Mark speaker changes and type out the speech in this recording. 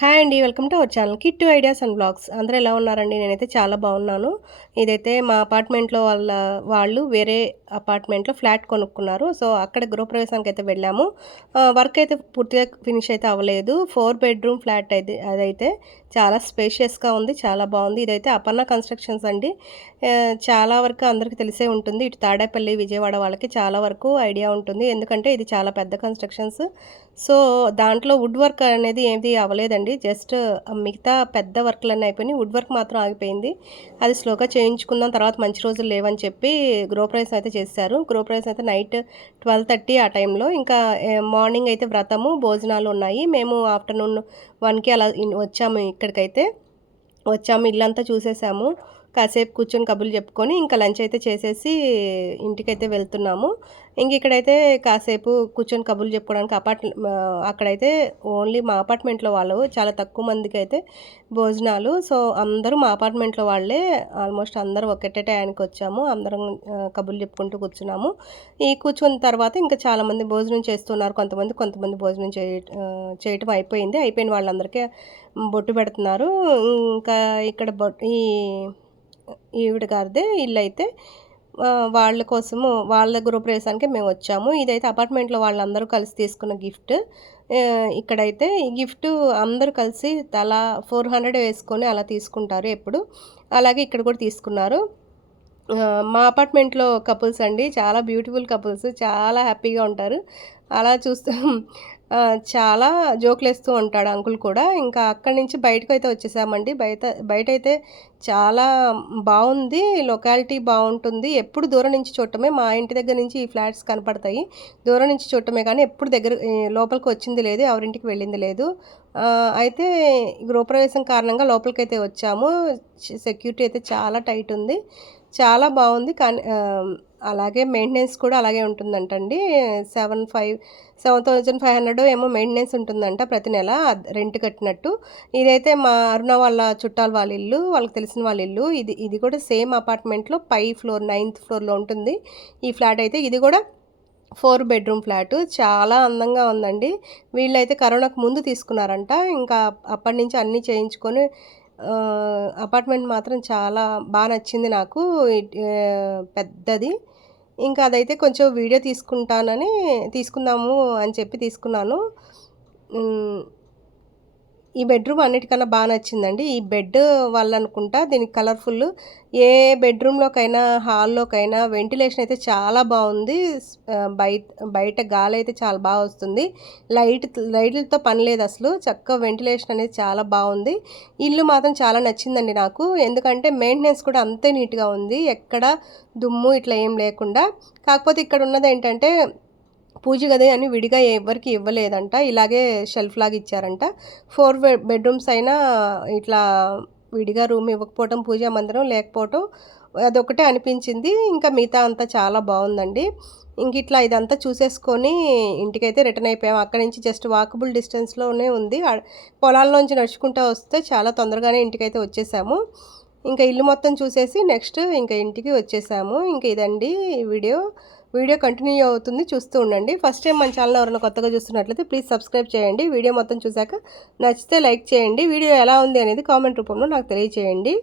Speaker 1: Hi అండి. Welcome to our channel kit to ideas and blogs. అందరూ ఎలా ఉన్నారండి? నేనైతే చాలా బాగున్నాను. ఇదైతే మా అపార్ట్మెంట్లో వాళ్ళ వాళ్ళు వేరే అపార్ట్మెంట్లో ఫ్లాట్ కొనుక్కున్నారు. సో అక్కడ గృహప్రవేశానికి అయితే వెళ్ళాము. వర్క్ అయితే పూర్తిగా ఫినిష్ అయితే అవ్వలేదు. ఫోర్ బెడ్రూమ్ ఫ్లాట్ అయితే అదైతే చాలా స్పేషియస్గా ఉంది. చాలా బాగుంది. ఇదైతే అపర్ణ కన్స్ట్రక్షన్స్ అండి. చాలా వరకు అందరికీ తెలిసే ఉంటుంది. ఇటు తాడేపల్లి విజయవాడ వాళ్ళకి చాలా వరకు ఐడియా ఉంటుంది. ఎందుకంటే ఇది చాలా పెద్ద కన్స్ట్రక్షన్స్. సో దాంట్లో వుడ్ వర్క్ అనేది ఏది అవ్వలేదండి. జస్ట్ మిగతా పెద్ద వర్క్లన్నీ అయిపోయినాయి. వుడ్ వర్క్ మాత్రం ఆగిపోయింది. అది స్లోగా చేయించుకుందాం తర్వాత మంచి రోజులు లేవని చెప్పి గృహప్రవేశం అయితే చేశారు. గృహప్రవేశం అయితే నైట్ ట్వెల్వ్ థర్టీ ఆ టైంలో. ఇంకా మార్నింగ్ అయితే వ్రతము భోజనాలు ఉన్నాయి. మేము ఆఫ్టర్నూన్ వన్కి అలా వచ్చాము ఇక్కడికైతే. వచ్చాము ఇల్లంతా చూసేసాము. కాసేపు కూర్చొని కబుర్లు చెప్పుకొని ఇంకా లంచ్ అయితే చేసేసి ఇంటికైతే వెళ్తున్నాము. ఇంక ఇక్కడైతే కాసేపు కూర్చొని కబుర్లు చెప్పుకోవడానికి అపార్ట్ అక్కడైతే ఓన్లీ మా అపార్ట్మెంట్లో వాళ్ళు చాలా తక్కువ మందికి అయితే భోజనాలు. సో అందరూ మా అపార్ట్మెంట్లో వాళ్ళే. ఆల్మోస్ట్ అందరూ ఒకటే టయానికి వచ్చాము. అందరం కబుర్లు చెప్పుకుంటూ కూర్చున్నాము. ఈ కూర్చున్న తర్వాత ఇంకా చాలామంది భోజనం చేస్తున్నారు. కొంతమంది కొంతమంది భోజనం చేయటం అయిపోయింది. అయిపోయిన వాళ్ళందరికీ బొట్టు పెడుతున్నారు. ఇంకా ఇక్కడ బొట్టు ఈ ఈవిడ గారిదే. ఇల్లు అయితే వాళ్ళ కోసము వాళ్ళ గృహప్రవేశానికి మేము వచ్చాము. ఇదైతే అపార్ట్మెంట్లో వాళ్ళందరూ కలిసి తీసుకున్న గిఫ్ట్. ఇక్కడైతే ఈ గిఫ్ట్ అందరూ కలిసి తలా ఫోర్ హండ్రెడ్ వేసుకొని అలా తీసుకుంటారు ఎప్పుడు. అలాగే ఇక్కడ కూడా తీసుకున్నారు. మా అపార్ట్మెంట్లో కపుల్స్ అండి. చాలా బ్యూటిఫుల్ కపుల్స్. చాలా హ్యాపీగా ఉంటారు. అలా చూస్తూ చాలా జోకులు వేస్తూ ఉంటాడు అంకుల్ కూడా. ఇంకా అక్కడి నుంచి బయటకు అయితే వచ్చేసామండి. బయట బయట అయితే చాలా బాగుంది లొకాలిటీ బాగుంటుంది ఎప్పుడు దూరం నుంచి చూడటమే మా ఇంటి దగ్గర నుంచి ఈ ఫ్లాట్స్ కనపడతాయి. దూరం నుంచి చూడటమే కానీ ఎప్పుడు దగ్గర లోపలికి వచ్చింది లేదు ఎవరింటికి వెళ్ళింది లేదు. అయితే గృహప్రవేశం కారణంగా లోపలికి అయితే వచ్చాము. సెక్యూరిటీ అయితే చాలా టైట్ ఉంది. చాలా బాగుంది. కానీ అలాగే మెయింటెనెన్స్ కూడా అలాగే ఉంటుందంటండి. Seven five seven thousand five hundred ఏమో మెయింటెనెన్స్ ఉంటుందంట ప్రతి నెల రెంట్ కట్టినట్టు. ఇదైతే మా అరుణ వాళ్ళ చుట్టాల వాళ్ళ ఇల్లు వాళ్ళకి తెలిసిన వాళ్ళ ఇల్లు. ఇది ఇది కూడా సేమ్ అపార్ట్మెంట్లో పై ఫ్లోర్ నైన్త్ ఫ్లోర్లో ఉంటుంది. ఈ ఫ్లాట్ అయితే ఇది కూడా ఫోర్ బెడ్రూమ్ ఫ్లాట్. చాలా అందంగా ఉందండి. వీళ్ళైతే కరోనాకు ముందు తీసుకున్నారంట. ఇంకా అప్పటి నుంచి అన్నీ చేయించుకొని అపార్ట్మెంట్ మాత్రం చాలా బాగా నచ్చింది నాకు. పెద్దది. ఇంకా అదైతే కొంచెం వీడియో తీసుకుంటానని తీసుకుందాము అని చెప్పి తీసుకున్నాను. ఈ బెడ్రూమ్ అన్నిటికన్నా బాగా నచ్చిందండి. ఈ బెడ్ వల్ల అనుకుంటా దీనికి కలర్ఫుల్. ఏ బెడ్రూమ్లోకైనా హాల్లోకైనా వెంటిలేషన్ అయితే చాలా బాగుంది. బయట బయట గాలి అయితే చాలా బాగా వస్తుంది. లైట్ లైట్లతో పని లేదు అసలు. చక్కగా వెంటిలేషన్ అనేది చాలా బాగుంది. ఇల్లు మాత్రం చాలా నచ్చిందండి నాకు. ఎందుకంటే మెయింటెనెన్స్ కూడా అంతే నీట్గా ఉంది. ఎక్కడ దుమ్ము ఇట్లా ఏం లేకుండా. కాకపోతే ఇక్కడ ఉన్నది ఏంటంటే పూజ గది అని విడిగా ఎవరికి ఇవ్వలేదంట. ఇలాగే షెల్ఫ్ లాగా ఇచ్చారంట. ఫోర్ బెడ్రూమ్స్ అయినా ఇట్లా విడిగా రూమ్ ఇవ్వకపోవటం పూజా మందిరం లేకపోవటం అదొకటే అనిపించింది. ఇంకా మిగతా అంతా చాలా బాగుందండి. ఇంక ఇట్లా ఇదంతా చూసేసుకొని ఇంటికైతే రిటర్న్ అయిపోయాము అక్కడి నుంచి జస్ట్ వాకబుల్ డిస్టెన్స్లోనే ఉంది. పొలాల్లోంచి నడుచుకుంటూ వస్తే చాలా తొందరగానే ఇంటికైతే వచ్చేసాము. ఇంకా ఇల్లు మొత్తం చూసేసి నెక్స్ట్ ఇంకా ఇంటికి వచ్చేసాము. ఇంకా ఇదండి వీడియో. వీడియో కంటిన్యూ అవుతుంది. చూస్తూ ఉండండి. ఫస్ట్ టైం మన ఛానల్ ఎవరైనా కొత్తగా చూస్తున్నట్లయితే ప్లీజ్ సబ్స్క్రైబ్ చేయండి. వీడియో మొత్తం చూశాక నచ్చితే లైక్ చేయండి. వీడియో ఎలా ఉంది అనేది కామెంట్ రూపంలో నాకు తెలియచేయండి.